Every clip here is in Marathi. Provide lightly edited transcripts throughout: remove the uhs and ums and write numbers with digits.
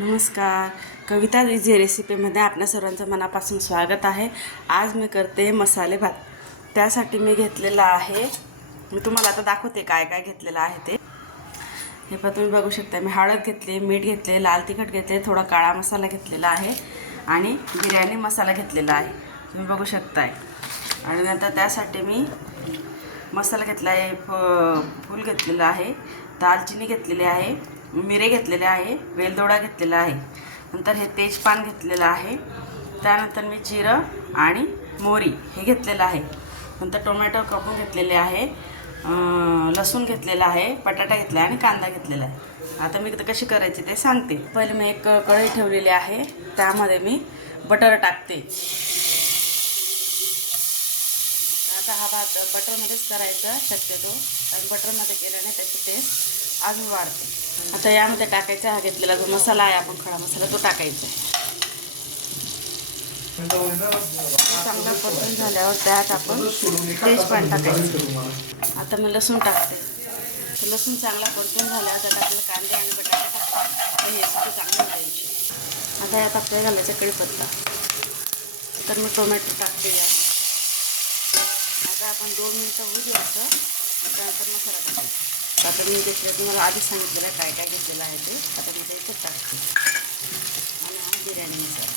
नमस्कार. कविता इझी रेसिपीमध्ये आपल्या सर्वांचं मनापासून स्वागत आहे. आज मी करते मसाले भात. त्यासाठी मी घेतलेला आहे, मी तुम्हाला आता दाखवते काय काय घेतलेलं आहे ते. हे पण तुम्ही बघू शकता. मी हळद घेतले, मीठ घेतले, लाल तिखट घेतले, थोडा काळा मसाला घेतलेला आहे आणि बिर्याणी मसाला घेतलेला आहे, तुम्ही बघू शकताय. आणि नंतर त्यासाठी मी मसाला घेतला आहे, फूल घेतलेला आहे, दालचिनी घेतलेली आहे, मिरे घेतलेले आहे, वेलदोडा घेतलेला आहे. नंतर हे तेजपान घेतलेलं आहे. त्यानंतर मी जिरं आणि मोहरी हे घेतलेलं आहे. नंतर टोमॅटो कापून घेतलेले आहे, लसूण घेतलेला आहे, बटाटा घेतला आणि कांदा घेतलेला आहे. आता मी कशी करायची ते सांगते. पहिले मी एक कढई ठेवलेली आहे, त्यामध्ये मी बटर टाकते. आता हा भात बटरमध्येच करायचा शक्यतो, आणि बटरमध्ये केल्याने त्याची टेस्ट अजून वाढते. आता यामध्ये टाकायचा हा घेतलेला जो मसाला आहे, आपण खडा मसाला तो टाकायचा. चांगला परतून झाल्यावर त्यात आपण तेजपान टाकायचं. आता मी लसूण टाकते. लसूण चांगला परतून झाल्यावर त्यात आपल्याला कांदे आणि बटाटे टाकायचे. हे सुद्धा चांगलं द्यायचे. आता यात आपल्याला घालायचा कढीपत्ता. तर मी टोमॅटो टाकते. आता आपण 2 मिनिटं होऊ द्यायचं, त्यानंतर मसाला टाकायचा. आता मी घेतलं तुम्हाला आधीच सांगितलेलं आहे काय काय घेतलेलं आहे ते. आता मी ते टाकते. आणि हा बिर्याणी मसाला.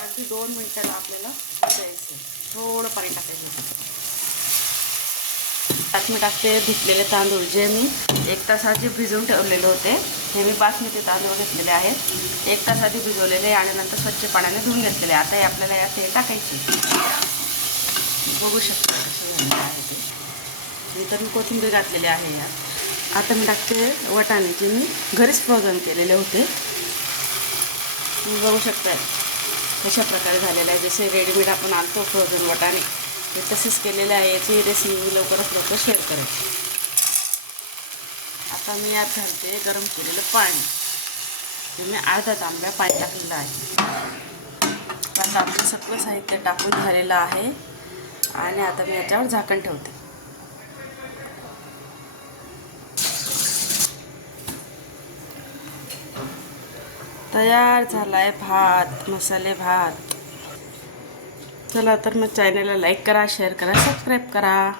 अगदी 2 मिनिटाला आपल्याला द्यायचं. थोडं पाणी टाकायचं. त्यात मी टाकते धुतलेले तांदूळ, जे मी 1 तास आधी भिजवून ठेवलेले होते. हे मी बासमती तांदूळ घेतलेले आहेत, 1 तास आधी भिजवलेले आणि नंतर स्वच्छ पाण्याने धुवून घेतलेले. आता हे आपल्याला यात हे टाकायचे. बघू शकता कसे झालेले आहे ते. नंतर मी कोथिंबीर घातलेली आहे यात. आता मी टाकते वाटाणे, जे मी घरीच फ्रोझन केलेले होते. तुम्ही बघू शकता कशा प्रकारे झालेलं आहे. जसे रेडीमेड आपण आणतो फ्रोझन वाटाणे, हे तसेच केलेले आहे. याची रेसिपी लवकरात लवकर शेअर करायची. आता मी यात घालते गरम केलेलं पाणी. मी अर्धा तांब्या पाणी टाकलेलं आहे. आता आपलं सगळं साहित्य टाकून झालेलं आहे आणि आता मी याच्यावर झाकण ठेवते. तयार झाला आहे भात, मसाले भात. चला तर मग चॅनलला लाईक करा, शेअर करा, सबस्क्राईब करा.